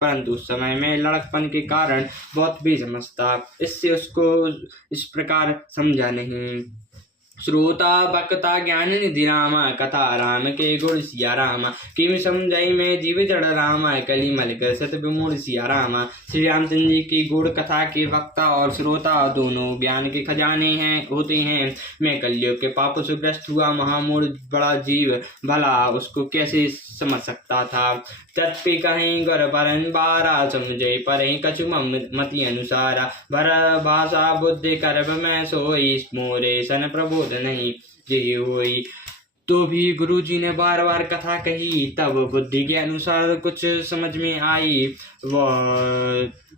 परंतु उस समय में लड़कपन के कारण बहुत बेसमझ था, इससे उसको इस प्रकार समझा नहीं। श्रोता बक्ता ज्ञान निधि रामा, कथा राम के गुण सिया रामा। किम समझाई में जीव जड़ रामा, कली मल कर सत विमूढ़ सिया रामा। श्री रामचंद्र जी की गुण कथा के वक्ता और श्रोता दोनों ज्ञान के खजाने होते हैं। मैं कलयुग के पापों से ग्रस्त हुआ महामूढ़ बड़ा जीव भला उसको कैसे समझ सकता था। तत्पि कहीं गर बरन बारा, समझे पर कछु मति अनुसारा। भर भाषा बुद्धि करब मैं सोई, मोरे सन प्रबोध नहीं जे होई। तो भी गुरुजी ने बार बार कथा कही, तब बुद्धि के अनुसार कुछ समझ में आई।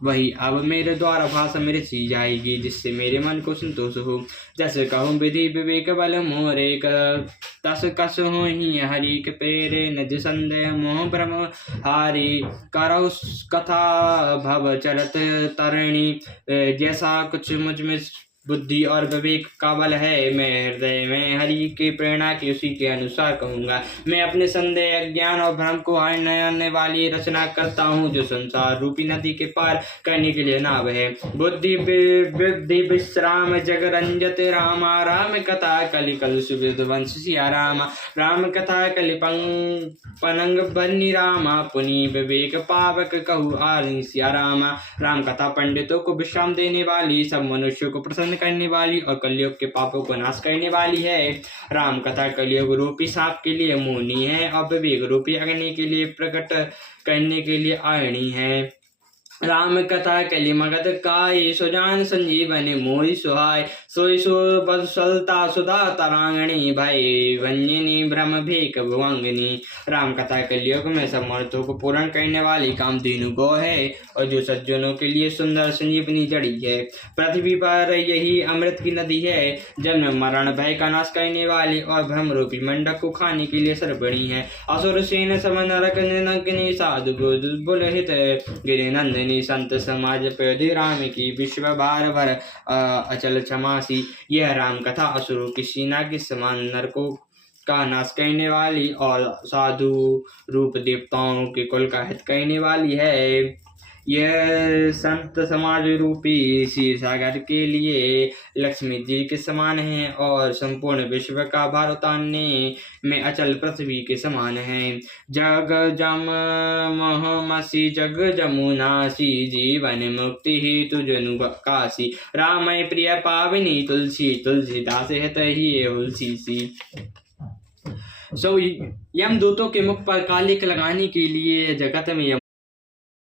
वही अब मेरे द्वारा भाषा मेरे सी जाएगी, जिससे मेरे मन को संतोष हो। जैसे कहूँ विधि विवेक बल मोरे, तस कस हो ही हरि के पेरे। निज संदेह मोह ब्रह्म हारी, करौ कथा भव चरत तरणी। जैसा कुछ मुझ में बुद्धि और विवेक का बल है, मैं हृदय में हरि की प्रेरणा की उसी के अनुसार कहूँगा। मैं अपने संदेह अज्ञान और भ्रम को हटाने वाली रचना करता हूँ, जो संसार रूपी नदी के पार करने के लिए नाव है। बुद्धि विश्राम जग रंजत रामा, राम कथा कलि कल सुविध वंश सिया रामा। राम कथा कलि पनंग बन्नी रामा, पुनि विवेक पावक कहु आनि सिया रामा। राम कथा पंडितों को विश्राम देने वाली, सब मनुष्यों को प्रसन्न करने वाली और कलयुग के पापों को नाश करने वाली है। राम कथा कलयुग रूपी सांप के लिए मोहनी है और विवेक रूपी अग्नि के लिए प्रकट करने के लिए आयणी है। राम कथा कलि मगध काय, सुजान संजीवनी मोहि सुहाय। सोई सो बसलता सुधा तरांगणी, भय वंजनी ब्रह्म भेक भुवंगनी। राम कथा कलयुग में समर्थों को पूर्ण करने वाली कामधेनु गौ है, और जो सज्जनों के लिए सुंदर संजीवनी जड़ी है। पृथ्वी पर यही अमृत की नदी है, जन्म मरण भय का नाश करने वाली और भ्रम रूपी मंडक को खाने के लिए सर्वणी है। असुर सेन समन रकनि साधु बुल हित गिरि नंदनी। संत समाज पेदि राम की विश्व बार भर अचल क्षमासी। यह राम कथा असुरों की सेना के समान नरकों का नाश करने वाली और साधु रूप देवताओं के कुल का हित करने वाली है। यह संत समाज रूपी क्षीर सागर के लिए लक्ष्मी जी के समान है और संपूर्ण विश्व का भार उतारने में अचल पृथ्वी के समान है। जग जम मोहमसी जग जमुनासी, जीवन मुक्ति ही तुझनु काशी। रामय प्रिय पावनी तुलसी, तुलसीदास हित ही हुलसी सी। यमदूतों के मुख पर कालिक लगाने के लिए जगत में